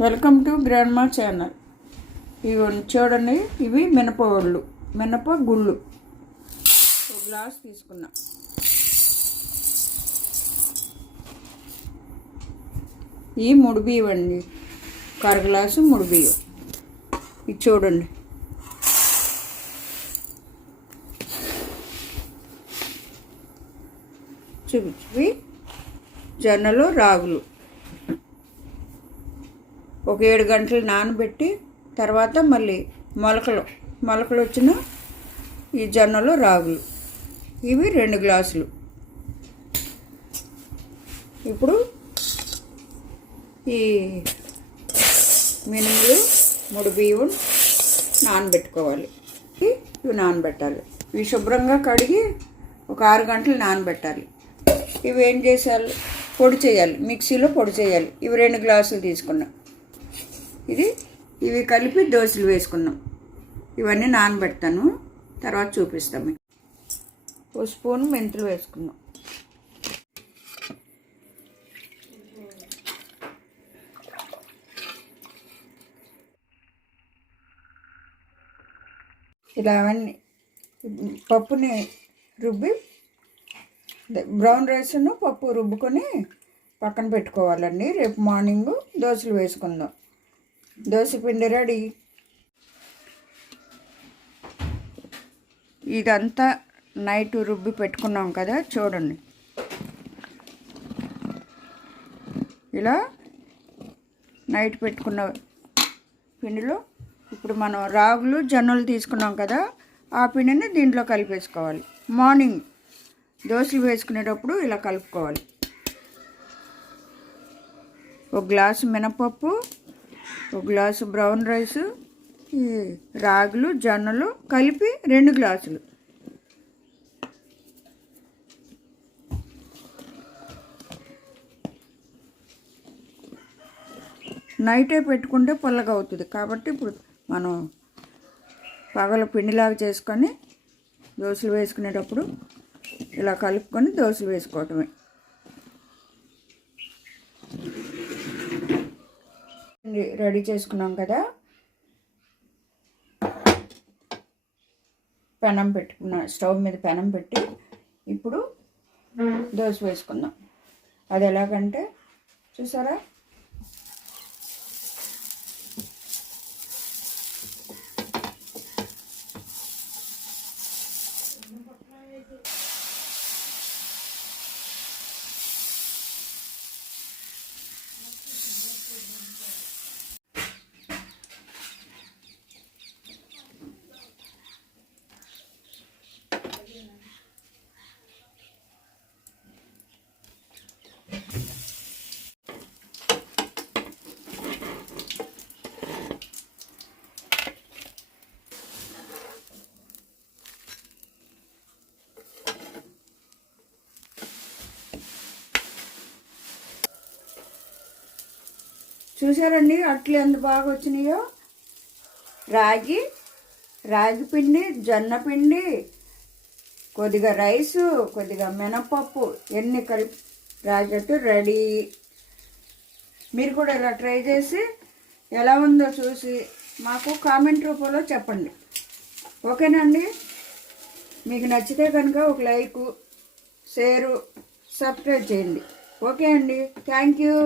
Welcome to grandma channel. ఇవి చూడండి ఇవి మినప ఒళ్ళు మినప గుళ్ళు. ఒక గ్లాస్ తీసుకున్నా. ఈ మూడు బియ్యం అండి ఒక గ్లాసు మూడు బియ్యం. ఇది చూడండి. చూపించి. జొన్నలు రాగులు. ఒక ఏడు గంటలు నానబెట్టి తర్వాత మళ్ళీ మొలకలు మొలకలు వచ్చిన ఈ జొన్నలు రాగులు. ఇవి రెండు గ్లాసులు. ఇప్పుడు ఈ మినుములు మూడు బియ్యం నానబెట్టుకోవాలి. ఇవి నానబెట్టాలి. ఇవి శుభ్రంగా కడిగి ఒక ఆరు గంటలు నానబెట్టాలి. ఇవి ఏం చేసేయాలి పొడి చేయాలి. మిక్సీలో పొడి చేయాలి. ఇవి రెండు గ్లాసులు తీసుకున్నాం. ఇది ఇవి కలిపి దోశలు వేసుకున్నాం. ఇవన్నీ నానబెడతాను. తర్వాత చూపిస్తాం మీకు. ఓ స్పూన్ మెంతులు వేసుకున్నాం. ఇలా అవన్నీ పప్పుని రుబ్బి బ్రౌన్ రైస్ను పప్పు రుబ్బుకొని పక్కన పెట్టుకోవాలండి. రేపు మార్నింగ్ దోశలు వేసుకుందాం. దోశ పిండి రెడీ. ఇదంతా నైట్ రుబ్బి పెట్టుకున్నాం కదా చూడండి. ఇలా నైట్ పెట్టుకున్న పిండిలో ఇప్పుడు మనం రాగులు జొన్నలు తీసుకున్నాం కదా ఆ పిండిని దీంట్లో కలిపేసుకోవాలి. మార్నింగ్ దోశలు వేసుకునేటప్పుడు ఇలా కలుపుకోవాలి. ఒక గ్లాసు మినపప్పు ఒక గ్లాసు బ్రౌన్ రైస్ ఈ రాగులు జొన్నలు కలిపి రెండు గ్లాసులు. నైటే పెట్టుకుంటే పుల్లగా అవుతుంది. కాబట్టి ఇప్పుడు మనం పగల పిండిలాగా చేసుకొని దోశలు వేసుకునేటప్పుడు ఇలా కలుపుకొని దోశలు వేసుకోవటమే. రెడీ చేసుకున్నాం కదా. పెనం పెట్టుకున్నా స్టవ్ మీద పెనం పెట్టి ఇప్పుడు దోశ వేసుకుందాం. అది ఎలాగంటే చూసారా? చూసారండి అట్లు ఎంత బాగా వచ్చినాయో రాగి రాగి పిండి జొన్న పిండి కొద్దిగా రైసు కొద్దిగా మినపప్పు ఎన్ని కలిపి రాజట్టు రెడీ. మీరు కూడా ఇలా ట్రై చేసి ఎలా ఉందో చూసి మాకు కామెంట్ రూపంలో చెప్పండి. ఓకేనండి మీకు నచ్చితే కనుక ఒక లైకు షేరు సబ్స్క్రైబ్ చేయండి. ఓకే అండి. Thank you.